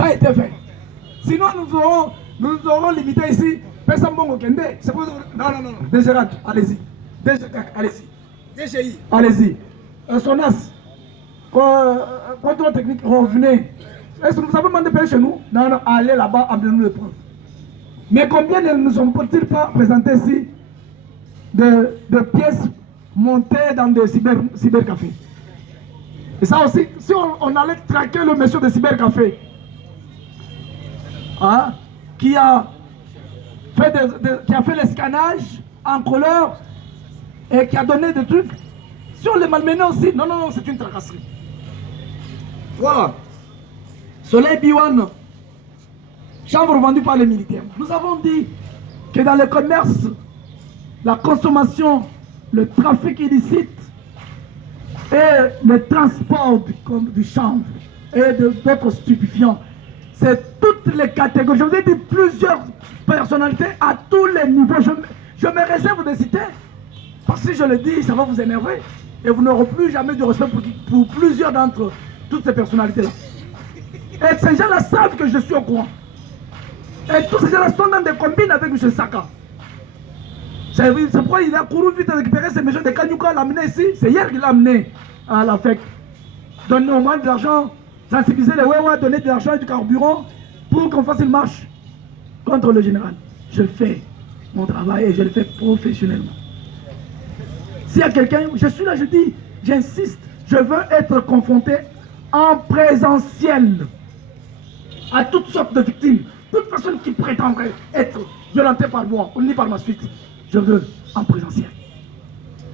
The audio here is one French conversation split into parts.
Ça a été fait. Sinon, nous aurons limité ici. Personne ne peut. C'est pour... Non. DGRAD, allez-y. DGCAC, allez-y. DGI, allez-y. SONAS, contrôle technique, revenez. Est-ce que vous avez demandé de payer chez nous? Non, allez là-bas, amenez-nous le preuves. Mais combien ne nous ont-ils pas présenté ici de pièces montées dans des cybercafés? Et ça aussi, si on allait traquer le monsieur de cybercafé, hein, qui a fait le scannage en couleur et qui a donné des trucs, si on les malmenait aussi, non, c'est une tracasserie. Voilà. Soleil Biwan, chambre vendue par les militaires. Nous avons dit que dans le commerce, la consommation, le trafic illicite et le transport du chanvre et d'autres stupéfiants, c'est toutes les catégories. Je vous ai dit plusieurs personnalités à tous les niveaux. Je me réserve de citer, parce que si je le dis, ça va vous énerver. Et vous n'aurez plus jamais de respect pour plusieurs d'entre toutes ces personnalités-là. Et ces gens-là savent que je suis au courant. Et tous ces gens-là sont dans des combines avec M. Saka. C'est pourquoi il a couru vite à récupérer ces messieurs de Kanyuka, l'amener ici. C'est hier qu'il l'a amené à la FEC. Donner au moins de l'argent, sensibiliser les Wewa, donner de l'argent et du carburant pour qu'on fasse une marche contre le général. Je fais mon travail et je le fais professionnellement. S'il y a quelqu'un, je suis là, je dis, j'insiste, je veux être confronté en présentiel à toutes sortes de victimes. Toute personne qui prétendrait être violentée par moi ou ni par ma suite, je veux en présentiel.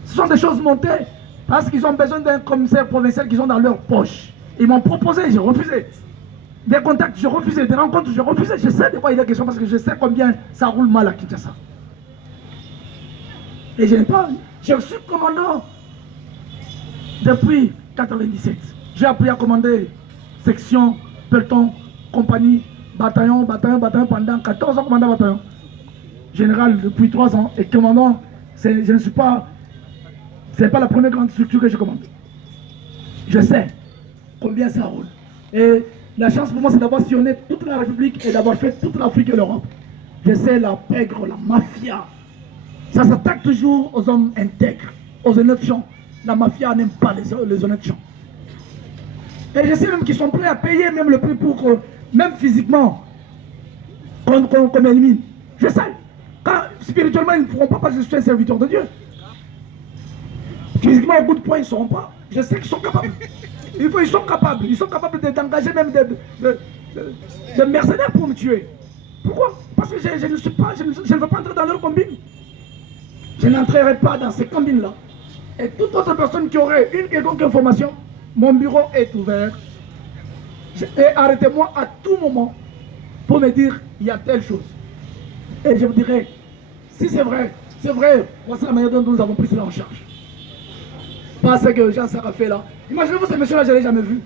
Ce sont des choses montées parce qu'ils ont besoin d'un commissaire provincial qu'ils ont dans leur poche. Ils m'ont proposé, j'ai refusé. Des contacts, j'ai refusé. Des rencontres, j'ai refusé. Je sais de quoi il est question parce que je sais combien ça roule mal à Kinshasa. Et je n'ai pas... Je suis commandant depuis 1997. J'ai appris à commander section, peloton, compagnie, bataillon pendant 14 ans, commandant bataillon. Général depuis 3 ans. Et commandant, je ne suis pas... Ce n'est pas la première grande structure que je commande. Je sais combien ça roule. Et la chance pour moi, c'est d'avoir sillonné toute la République et d'avoir fait toute l'Afrique et l'Europe. Je sais la pègre, la mafia. Ça s'attaque toujours aux hommes intègres, aux honnêtes gens. La mafia n'aime pas les honnêtes gens. Et je sais même qu'ils sont prêts à payer même le prix pour que, même physiquement, qu'on élimine. Je sais. Quand spirituellement, ils ne pourront pas parce que je suis un serviteur de Dieu. Physiquement, au bout de poing, ils ne seront pas. Je sais qu'ils sont capables. Ils sont capables d'engager même des mercenaires pour me tuer. Pourquoi? Parce que je ne veux pas entrer dans leur combine. Je n'entrerai pas dans ces combines-là. Et toute autre personne qui aurait une quelconque information, mon bureau est ouvert. Et arrêtez-moi à tout moment pour me dire il y a telle chose. Et je vous dirai, si c'est vrai, voici la manière dont nous avons pris cela en charge. Parce que Jean Sarah fait là. Imaginez-vous ce monsieur-là, je ne l'ai jamais vu.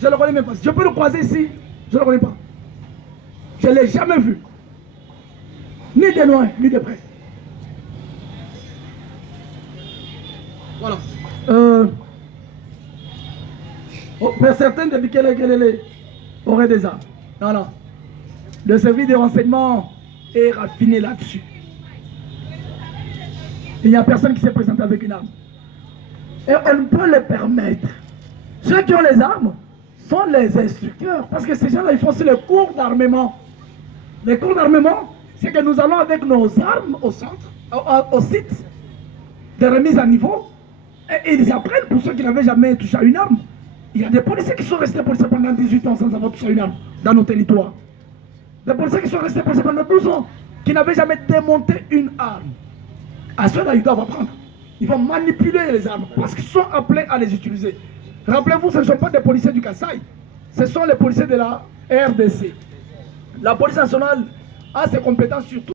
Je ne le connais même pas. Je peux le croiser ici, je ne le connais pas. Je ne l'ai jamais vu. Ni de loin, ni de près. Voilà. Pour certains, depuis qu'elle aurait des armes. Non. Le service de renseignement est raffiné là-dessus. Il n'y a personne qui s'est présenté avec une arme. Et on peut le permettre. Ceux qui ont les armes sont les instructeurs. Parce que ces gens-là, ils font aussi les cours d'armement. Les cours d'armement, c'est que nous allons avec nos armes au centre, au site de remise à niveau. Et ils apprennent pour ceux qui n'avaient jamais touché à une arme. Il y a des policiers qui sont restés policiers pendant 18 ans sans avoir touché à une arme dans nos territoires. Des policiers qui sont restés policiers pendant 12 ans qui n'avaient jamais démonté une arme. À ceux-là, ils doivent apprendre. Ils vont manipuler les armes parce qu'ils sont appelés à les utiliser. Rappelez-vous, ce ne sont pas des policiers du Kasaï. Ce sont les policiers de la RDC. La police nationale a ses compétences sur tout.